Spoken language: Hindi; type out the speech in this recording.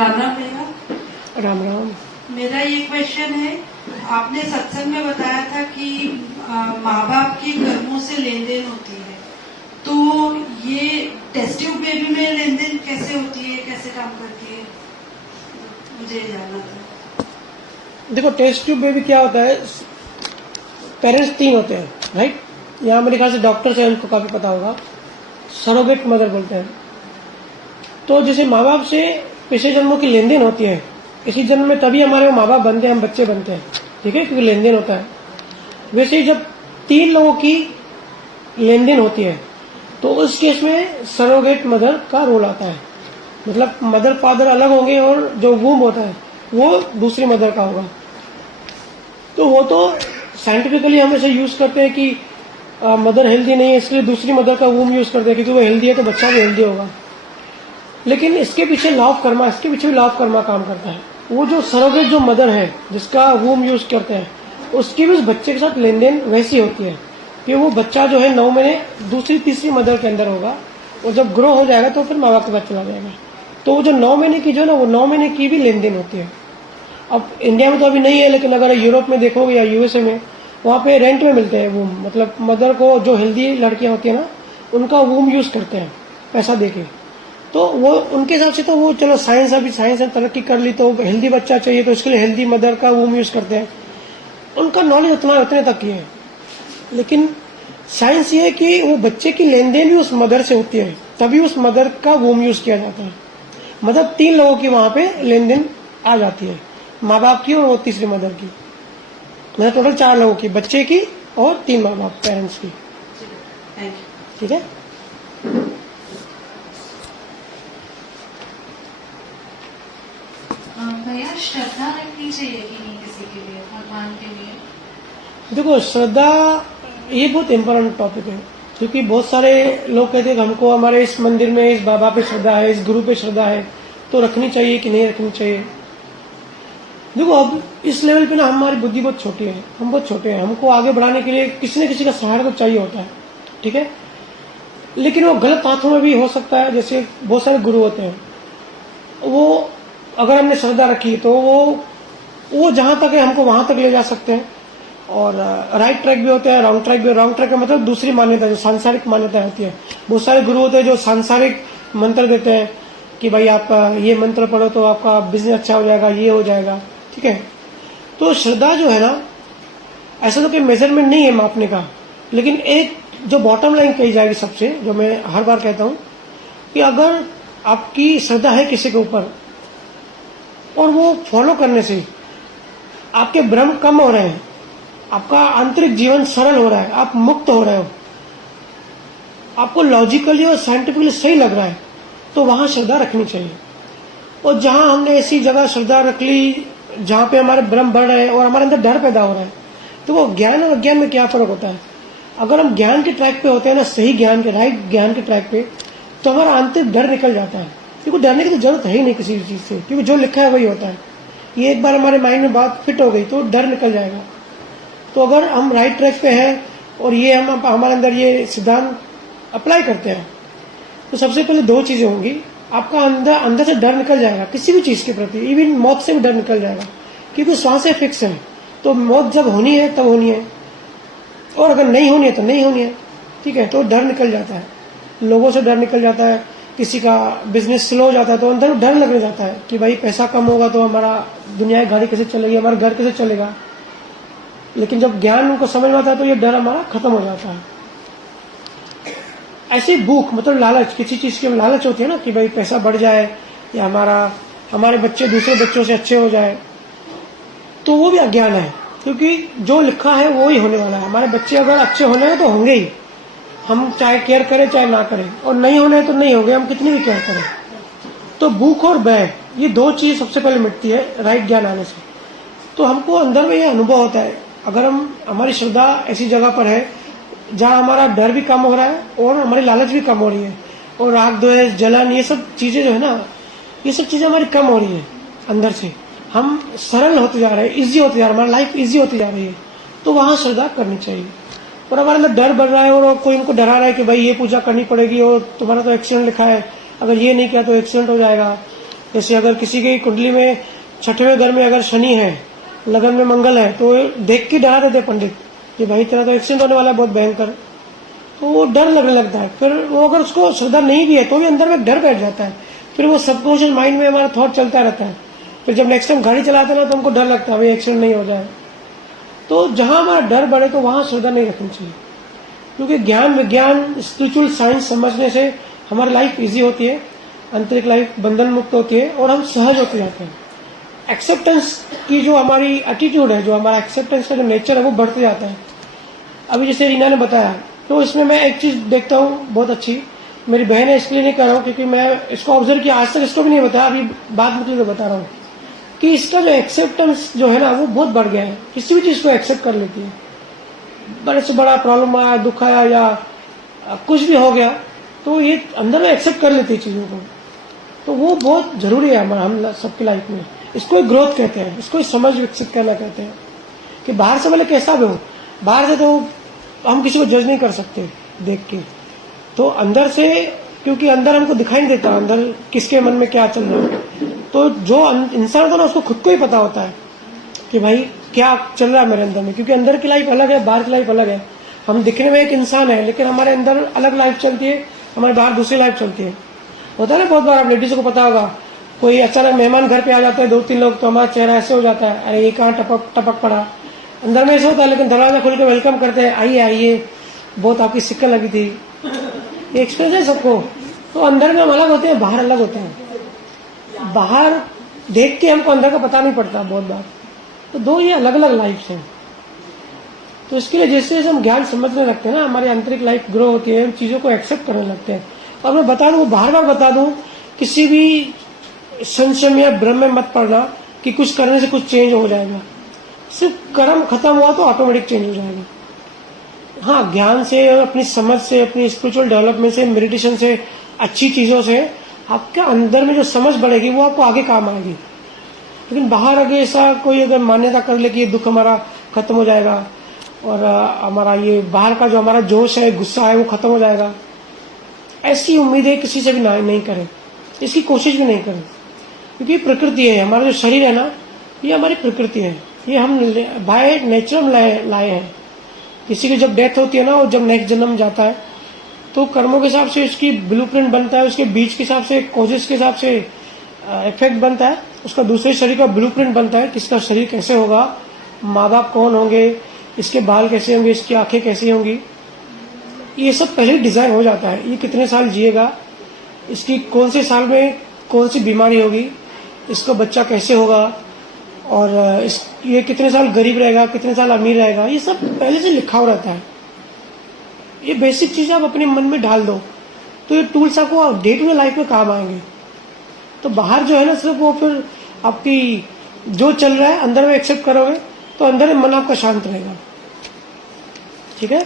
राम राम भैया। राम राम। मेरा ये क्वेश्चन है, आपने सत्संग में बताया था कि माँ बाप की कर्मों से लेन देन होती है, तो ये टेस्ट ट्यूब बेबी में लेन देन कैसे होती है, कैसे काम करती है, मुझे ये जानना था। देखो, टेस्ट ट्यूब बेबी क्या होता है, पेरेंट्स 3 होते हैं, राइट। यहाँ मेरे ख्याल से डॉक्टर से उनको काफी पता होगा, सरोगेट मदर बोलते हैं। तो जैसे माँ बाप से पिछले जन्मों की लेन देन होती है, इसी जन्म में तभी हमारे माँ बाप बनते हैं, हम बच्चे बनते हैं, ठीक है, क्योंकि लेन देन होता है। वैसे ही जब 3 लोगों की लेन देन होती है तो उस केस में सरोगेट मदर का रोल आता है। मतलब मदर फादर अलग होंगे और जो वूम होता है वो दूसरी मदर का होगा। तो वो तो साइंटिफिकली हम ऐसे यूज करते हैं कि मदर हेल्दी नहीं है इसलिए दूसरी मदर का वूम यूज करते हैं, क्योंकि वो हेल्दी है तो बच्चा भी हेल्दी होगा। लेकिन इसके पीछे लॉ ऑफ कर्मा, इसके पीछे भी लॉ ऑफ कर्मा काम करता है। वो जो सरोगेट जो मदर है जिसका वूम यूज करते हैं, उसकी भी उस बच्चे के साथ लेन देन वैसी होती है कि वो बच्चा जो है 9 महीने दूसरी तीसरी मदर के अंदर होगा, और जब ग्रो हो जाएगा तो फिर माँ बाप के पास चला जाएगा। तो वो जो 9 महीने की जो ना, वो 9 महीने की भी लेन देन होती है। अब इंडिया में तो अभी नहीं है, लेकिन अगर यूरोप में देखोगे या यूएसए में, वहाँ पे रेंट में मिलते हैं वूम। मतलब मदर को, जो हेल्दी लड़कियां होती है ना, उनका वूम यूज करते हैं पैसा देके। तो वो उनके हिसाब से तो वो, चलो साइंस, अभी साइंस ने तरक्की कर ली तो हेल्दी बच्चा चाहिए तो उसके लिए हेल्दी मदर का वूम यूज करते हैं। उनका नॉलेज उतने तक ही है। लेकिन साइंस ये है कि वो बच्चे की लेन देन भी उस मदर से होती है, तभी उस मदर का वूम यूज किया जाता है। मतलब 3 लोगों की वहां पे लेन देन आ जाती है, माँ बाप की और वो तीसरी मदर की। मतलब टोटल 4 लोगों की, बच्चे की और 3 माँ बाप पेरेंट्स की। ठीक है। भैया, श्रद्धा रखनी चाहिए कि नहीं किसी के लिए, भगवान के लिए? देखो, श्रद्धा ये बहुत इम्पोर्टेंट टॉपिक है, क्योंकि बहुत सारे लोग कहते हैं कि हमको हमारे इस मंदिर में इस बाबा पे श्रद्धा है, इस गुरु पे श्रद्धा है, तो रखनी चाहिए कि नहीं रखनी चाहिए। देखो, अब इस लेवल पे ना हमारी बुद्धि बहुत छोटी है, हम बहुत छोटे हैं। हमको आगे बढ़ाने के लिए किसी न किसी का सहारा तो चाहिए होता है, ठीक है। लेकिन वो गलत हाथों में भी हो सकता है। जैसे बहुत सारे गुरु होते हैं, वो अगर हमने श्रद्धा रखी तो वो जहां तक है हमको वहां तक ले जा सकते हैं। और राइट ट्रैक भी होते हैं, रॉन्ग ट्रैक भी। रॉन्ग ट्रैक का मतलब दूसरी मान्यता, जो सांसारिक मान्यता होती है। बहुत सारे गुरु होते हैं जो सांसारिक मंत्र देते हैं कि भाई आप ये मंत्र पढ़ो तो आपका बिजनेस अच्छा हो जाएगा, ये हो जाएगा, ठीक है। तो श्रद्धा जो है ना, ऐसा तो कोई मेजरमेंट नहीं है मापने का, लेकिन एक जो बॉटम लाइन कही जाएगी सबसे, जो मैं हर बार कहता हूं, कि अगर आपकी श्रद्धा है किसी के ऊपर और वो फॉलो करने से आपके भ्रम कम हो रहे हैं, आपका आंतरिक जीवन सरल हो रहा है, आप मुक्त हो रहे हो, आपको लॉजिकली और साइंटिफिकली सही लग रहा है, तो वहां श्रद्धा रखनी चाहिए। और जहां हमने ऐसी जगह श्रद्धा रख ली जहां पे हमारे भ्रम बढ़ रहे हैं और हमारे अंदर डर पैदा हो रहा है, तो वो ज्ञान और अज्ञान में क्या फर्क होता है। अगर हम ज्ञान के ट्रैक पे होते हैं ना, सही ज्ञान के, राइट ज्ञान के ट्रैक पे, तो हमारा आंतरिक डर निकल जाता है। क्योंकि डरने की तो जरूरत है ही नहीं किसी चीज से, क्योंकि जो लिखा है वही होता है। ये एक बार हमारे माइंड में बात फिट हो गई तो डर निकल जाएगा। तो अगर हम राइट ट्रैक पे हैं और ये हम हमारे अंदर ये सिद्धांत अप्लाई करते हैं, तो सबसे पहले 2 चीजें होंगी। आपका अंदर से डर निकल जाएगा किसी भी चीज के प्रति, इवन मौत से भी डर निकल जाएगा, क्योंकि श्वासें फिक्स है। तो मौत जब होनी है तब होनी है, और अगर नहीं होनी है तो नहीं होनी है, ठीक है। तो डर निकल जाता है, लोगों से डर निकल जाता है, किसी का बिजनेस स्लो हो जाता है तो अंदर डर लगने जाता है कि भाई पैसा कम होगा तो हमारा दुनिया की गाड़ी कैसे चलेगी, हमारा घर कैसे चलेगा। लेकिन जब ज्ञान उनको समझ में आता है तो ये डर हमारा खत्म हो जाता है। ऐसी भूख, मतलब लालच, किसी चीज की लालच होती है ना कि भाई पैसा बढ़ जाए या हमारे बच्चे दूसरे बच्चों से अच्छे हो जाए, तो वो भी अज्ञान है। क्योंकि जो लिखा है वो ही होने वाला है। हमारे बच्चे अगर अच्छे होने हैं तो होंगे ही, हम चाहे केयर करें चाहे ना करें, और नहीं होने तो नहीं होंगे, हम कितनी भी केयर करें। तो भूख और भय, ये 2 चीज सबसे पहले मिटती है राइट ज्ञान आने से। तो हमको अंदर में ये अनुभव होता है, अगर हमारी श्रद्धा ऐसी जगह पर है जहाँ हमारा डर भी कम हो रहा है और हमारी लालच भी कम हो रही है, और राग द्वेष जलन ये सब चीजें जो है ना, ये सब चीजें हमारी कम हो रही है अंदर से, हम सरल होते जा रहे हैं, इजी होते जा रहे हैं, हमारी लाइफ इजी होती जा रही है, तो वहां श्रद्धा करनी चाहिए। और हमारे अंदर डर बढ़ रहा है और कोई इनको डरा रहा है कि भाई ये पूजा करनी पड़ेगी और तुम्हारा तो एक्सीडेंट लिखा है, अगर ये नहीं किया तो एक्सीडेंट हो जाएगा, जैसे अगर किसी की कुंडली में 6वें घर में अगर शनि है, लगन में मंगल है, तो देख के डरा देते पंडित कि भाई तेरा तो एक्सीडेंट होने वाला है बहुत भयंकर। तो वो डर लगने लगता है। फिर वो अगर उसको श्रद्धा नहीं भी है तो भी अंदर में डर बैठ जाता है। फिर वो सबकॉन्शियस माइंड में हमारा थॉट चलता रहता है। फिर जब नेक्स्ट टाइम गाड़ी चलाते ना तो हमको डर लगता है भाई एक्सीडेंट नहीं हो जाए। तो जहां हमारा डर बढ़े तो वहां श्रद्धा नहीं रखनी चाहिए, क्योंकि ज्ञान विज्ञान स्पिरिचुअल साइंस समझने से हमारी लाइफ इजी होती है, आंतरिक लाइफ बंधन मुक्त होती है और हम सहज होते जाते हैं। एक्सेप्टेंस की जो हमारी एटीट्यूड है, जो हमारा एक्सेप्टेंस का जो नेचर है वो बढ़ते जाता है। अभी जैसे रीना ने बताया, तो इसमें मैं एक चीज देखता हूँ बहुत अच्छी, मेरी बहन है इसलिए नहीं कर रहा हूँ क्योंकि मैं इसको ऑब्जर्व किया, आज तक इसको भी नहीं बताया, अभी बात निकली तो बता रहा हूँ कि इसका जो एक्सेप्टेंस जो है ना वो बहुत बढ़ गया है। किसी भी चीज को एक्सेप्ट कर लेती है। बड़े से बड़ा प्रॉब्लम आया, दुख आया या कुछ भी हो गया तो ये अंदर में एक्सेप्ट कर लेती है चीजों को। तो वो बहुत जरूरी है हमारा, हम सबकी लाइफ में। इसको एक ग्रोथ कहते हैं, इसको एक समझ विकसित करना कहते हैं कि बाहर से भले कैसा भी हो, बाहर से तो हम किसी को जज नहीं कर सकते देख के, तो अंदर से, क्योंकि अंदर हमको दिखाई नहीं देता अंदर किसके मन में क्या चल रहा है। तो जो इंसान होता है ना उसको खुद को ही पता होता है कि भाई क्या चल रहा है मेरे अंदर में, क्योंकि अंदर की लाइफ अलग है, बाहर की लाइफ अलग है। हम दिखने में एक इंसान है लेकिन हमारे अंदर अलग लाइफ चलती है, हमारे बाहर दूसरी लाइफ चलती है। होता है ना बहुत बार, आप लेडीज को पता होगा, कोई अचानक मेहमान घर पे आ जाते हैं 2-3 लोग, तो हमारा चेहरा ऐसे हो जाता है, अरे ये कहाँ टपक पड़ा। अंदर में ऐसे होता है लेकिन दरवाजा खोल के वेलकम करते हैं, आइए आइए, बहुत आपकी सिक्का लगी थी। ये एक्सपीरियंस है सबको। तो अंदर में हम अलग होते हैं, बाहर अलग होते हैं। बाहर देख के हमको अंदर का पता नहीं पड़ता बहुत बार। तो दो ये अलग अलग लाइफ हैं। तो इसके लिए जैसे जैसे हम ज्ञान समझने लगते हैं ना, हमारी आंतरिक लाइफ ग्रो होती है, हम चीजों को एक्सेप्ट करने लगते हैं। और मैं बता दूं, बार बार बता दूं, किसी भी संशय या भ्रम में मत पड़ना कि कुछ करने से कुछ चेंज हो जाएगा। सिर्फ कर्म खत्म हुआ तो ऑटोमेटिक चेंज हो जाएगा। हाँ, ज्ञान से और अपनी समझ से, अपनी स्पिरिचुअल डेवलपमेंट से, मेडिटेशन से, अच्छी चीजों से आपके अंदर में जो समझ बढ़ेगी वो आपको आगे काम आएगी। लेकिन बाहर आगे ऐसा कोई अगर मान्यता कर ले कि ये दुख हमारा खत्म हो जाएगा और हमारा ये बाहर का जो हमारा जोश है, गुस्सा है, वो खत्म हो जाएगा, ऐसी उम्मीदें किसी से भी नहीं करें, इसकी कोशिश भी नहीं करें। क्योंकि प्रकृति है, हमारा जो शरीर है ना, ये हमारी प्रकृति है, ये हम बाय नेचर लाए हैं। किसी की जब डेथ होती है ना, वो जब नेक्स्ट जन्म जाता है तो कर्मों के हिसाब से उसकी ब्लूप्रिंट बनता है, उसके बीज के हिसाब से, कॉजेस के हिसाब से इफेक्ट बनता है, उसका दूसरे शरीर का ब्लूप्रिंट बनता है, किसका शरीर कैसे होगा, माँ बाप कौन होंगे, इसके बाल कैसे होंगे, इसकी आंखें कैसी होंगी, ये सब पहले डिजाइन हो जाता है। ये कितने साल जिएगा, इसकी कौन से साल में कौन सी बीमारी होगी, इसका बच्चा कैसे होगा, और ये कितने साल गरीब रहेगा, कितने साल अमीर रहेगा, ये सब पहले से लिखा हुआ रहता है। ये बेसिक चीजें आप अपने मन में डाल दो तो ये टूल्स आपको डे टू डे लाइफ में काम आएंगे। तो बाहर जो है ना, सिर्फ वो फिर आपकी जो चल रहा है अंदर में एक्सेप्ट करोगे तो अंदर में मन आपका शांत रहेगा। ठीक है।